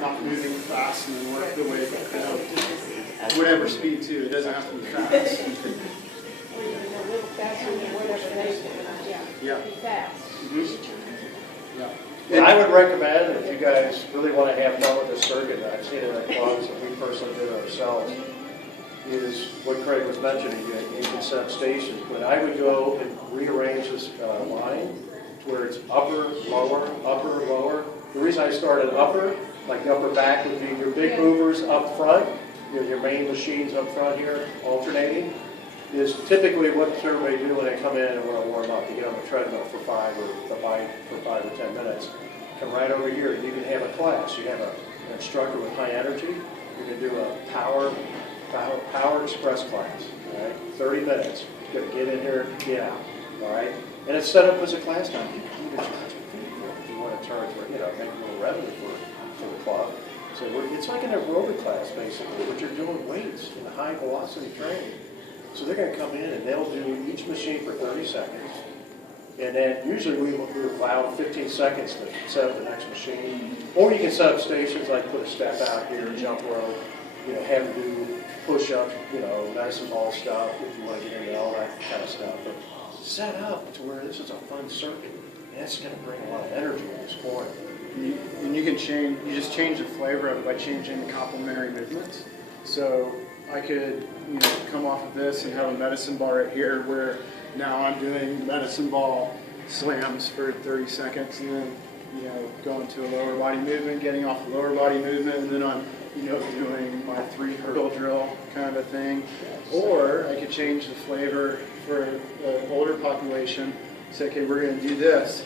not moving fast and then work the way, whatever speed too. It doesn't have to be fast. A little faster than whatever they do. Yeah. Be fast. Yeah. And I would recommend, if you guys really want to have fun with this circuit, I've seen it at clubs and we personally did it ourselves, is what Craig was mentioning, you can set up stations. But I would go and rearrange this line to where it's upper, lower. The reason I started upper, like the upper back would be your big movers up front, your main machines up front here, alternating, is typically what everybody do when they come in and want to warm up. You get on the treadmill for 5 or 10 minutes. Come right over here. You can have a class. You have an instructor with high energy. You can do a power express class. All right, 30 minutes. You're going to get in here, get out. All right, and it's set up as a class time. You can even charge if you want to charge for, make a little revenue for the club. So it's like an aerobic class basically, but you're doing weights in high velocity training. So they're going to come in and they'll do each machine for 30 seconds. And then usually we allow 15 seconds to set up the next machine. Or you can set up stations like put a step out here, jump rope, have them do push-up, nice and all stuff if you want to get into all that kind of stuff. But set up to where this is a fun circuit. And it's going to bring a lot of energy in this corner. And you can change, you just change the flavor of it by changing the complementary movements. So I could, come off of this and have a medicine ball right here where now I'm doing medicine ball slams for 30 seconds and then, going to a lower body movement, getting off the lower body movement, and then I'm, doing my 3 hurdle drill kind of a thing. Or I could change the flavor for the older population, say, okay, we're going to do this.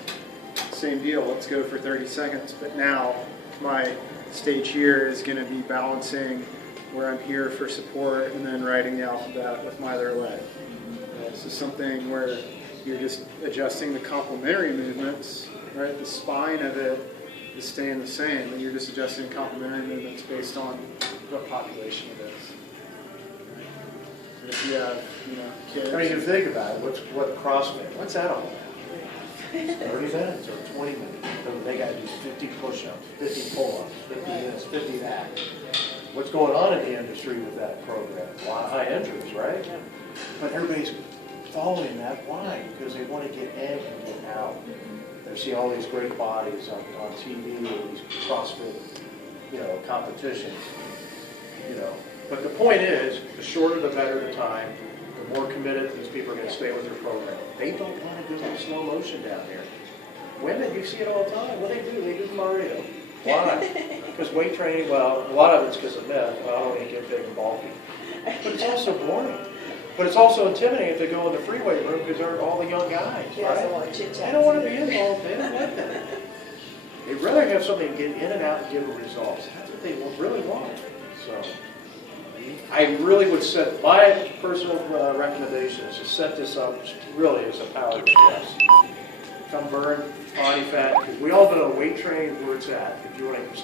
Same deal, let's go for 30 seconds. But now my stage here is going to be balancing where I'm here for support and then writing the alphabet with my other leg. So something where you're just adjusting the complementary movements, right? The spine of it is staying the same, and you're just adjusting complementary movements based on what population it is. Right? And if you have, kids. I mean, you think about it, what CrossFit, what's that all about? 30 minutes or 20 minutes. They got to do 50 push-ups, 50 pull-ups, 50 this, 50 that. What's going on in the industry with that program? A lot of high injuries, right? But everybody's following that. Why? Because they want to get in and get out. They see all these great bodies on TV or these CrossFit, competitions. But the point is, the shorter the better the time, the more committed these people are going to stay with their program. They don't want to do in slow motion down here. Women, you see it all the time. What do? They do Mario. Why? Because weight training, well, a lot of it's because of myth. Well, I don't want to get big and bulky. But it's also boring. But it's also intimidating if they go in the free weight room because they're all the young guys, right? They don't want to be involved. They don't like that. They'd rather have something to get in and out and give results. That's what they really want. So I really would set, my personal recommendation is to set this up really as a power express. Come burn body fat, because we all know weight training where it's at. If you want to